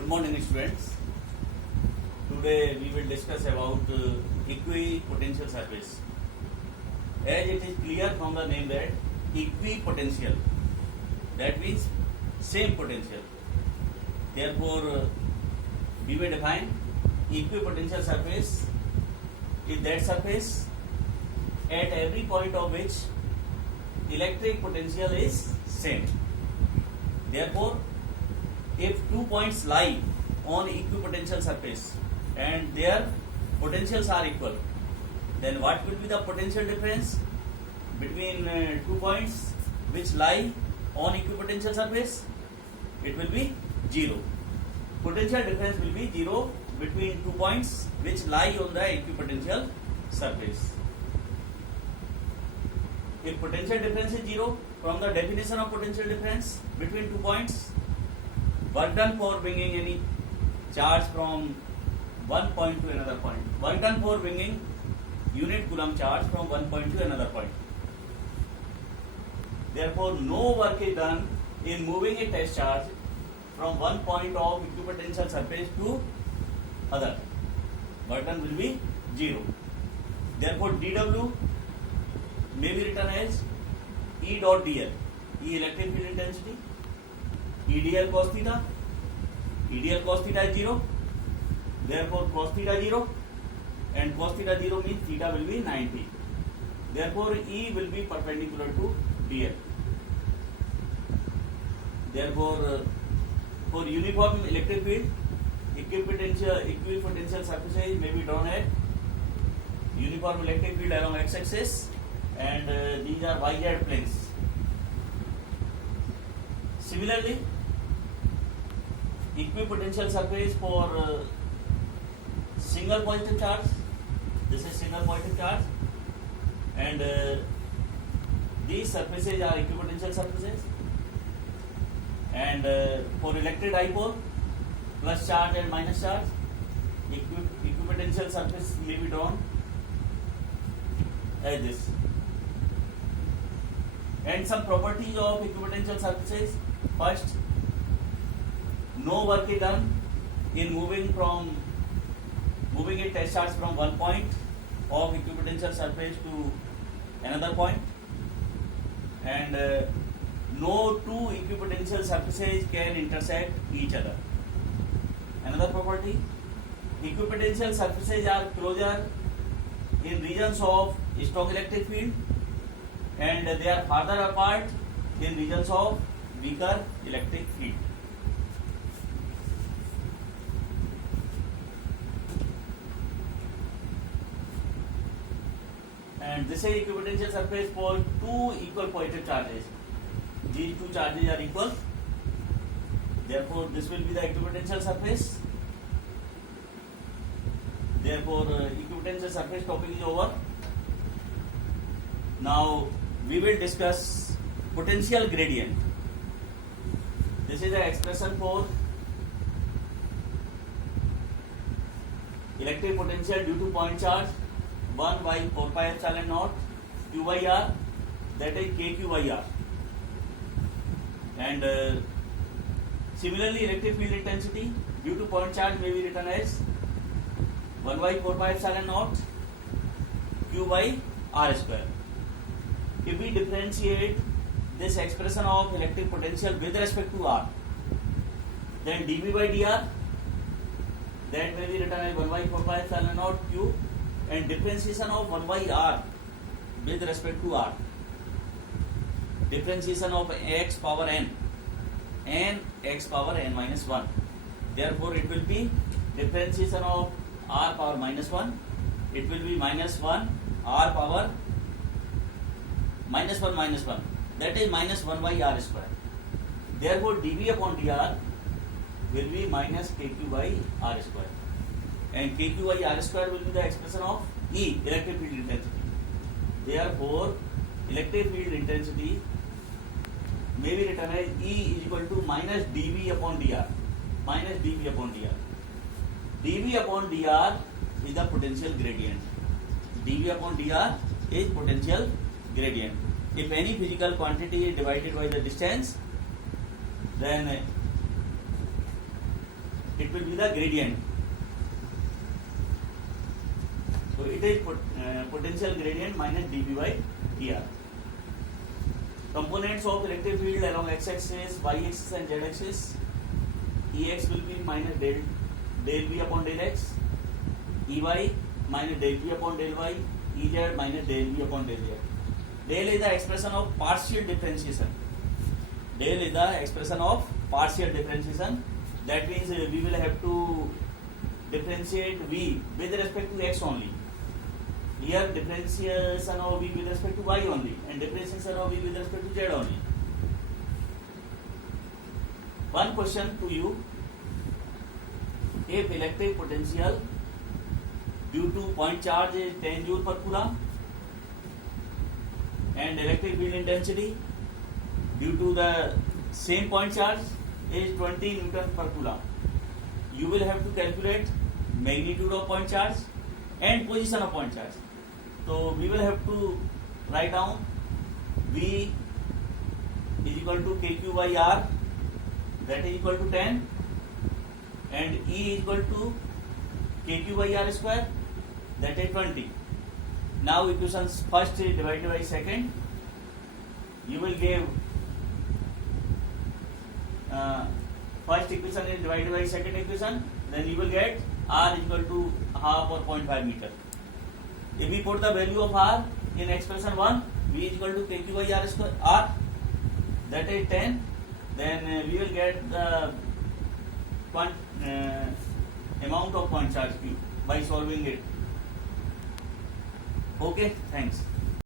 Good morning, students. Today we will discuss about equipotential surface. As it is clear from the name that equipotential, that means same potential. Therefore, we will define equipotential surface is that surface at every point of which electric potential is same. Therefore, if 2 points lie on equipotential surface and their potentials are equal, then what will be the potential difference between 2 points which lie on equipotential surface? It will be 0. Potential difference will be 0 between 2 points which lie on the equipotential surface. If potential difference is 0, from the definition of potential difference between 2 points, work done for bringing any charge from one point to another point. Work done for bringing unit coulomb charge from one point to another point. Therefore, no work is done in moving a test charge from one point of equipotential surface to other. Work done will be 0. Therefore, dW may be written as E dot dl, E electric field intensity, EDL cos theta. EDL cos theta is 0. Therefore, cos theta 0 and cos theta 0 means theta will be 90. Therefore, E will be perpendicular to dl. Therefore, for uniform electric field, equipotential surfaces may be drawn at uniform electric field along x-axis, and these are YZ planes. Similarly, equipotential surface for single positive charge, this is single positive charge, and these surfaces are equipotential surfaces, and for electric dipole, plus charge and minus charge, equipotential surface may be drawn as this. And some properties of equipotential surfaces. First, no work is done in moving a test charge from one point of equipotential surface to another point, and no two equipotential surfaces can intersect each other. Another property, equipotential surfaces are closer in regions of strong electric field, and they are farther apart in regions of weaker electric field. And this is equipotential surface for two equal positive charges. These two charges are equal. Therefore, this will be the equipotential surface. Therefore, equipotential surface topic is over. Now, we will discuss potential gradient. This is the expression for electric potential due to point charge 1 by 4 pi epsilon naught q by r, that is kq by r. And similarly, electric field intensity due to point charge may be written as 1 by 4 pi epsilon naught q by r square. If we differentiate this expression of electric potential with respect to r, then dV by dr, that may be written as 1 by 4 pi epsilon naught q, and differentiation of 1 by r with respect to r, differentiation of x power n x power n minus 1. Therefore, it will be differentiation of r power minus 1, it will be minus 1 r power minus 1 minus 1, that is minus 1 by r square. Therefore, dV upon dr will be minus kq by r square, and kq by r square will be the expression of E, electric field intensity. Therefore, electric field intensity may be written as E is equal to minus dV upon dr, minus dV upon dr. dV upon dr is the potential gradient. dV upon dr is potential gradient. If any physical quantity is divided by the distance, then it will be the gradient. So it is potential gradient minus dP by dr. Components of electric field along x-axis, y-axis and z-axis. Ex will be minus del V upon del x. Ey minus del V upon del y. Ez minus del V upon del z. Del is the expression of partial differentiation. Del is the expression of partial differentiation. That means we will have to differentiate V with respect to x only. Here differentiation of V with respect to y only and differentiation of V with respect to z only. One question to you: if electric potential due to point charge is 10 joule per coulomb and electric field intensity due to the same point charge is 20 Newton per coulomb, you will have to calculate magnitude of point charge and position of point charge. So we will have to write down V is equal to KQ by R, that is equal to 10, and E is equal to KQ by R square, that is 20. Now equations first is divided by second. You will give first equation is divided by second equation, then you will get R is equal to half or 0.5 meter. If we put the value of R in expression 1, V is equal to KQ by R square R, that is 10, then we will get the amount of point charge Q by solving it. Okay, thanks.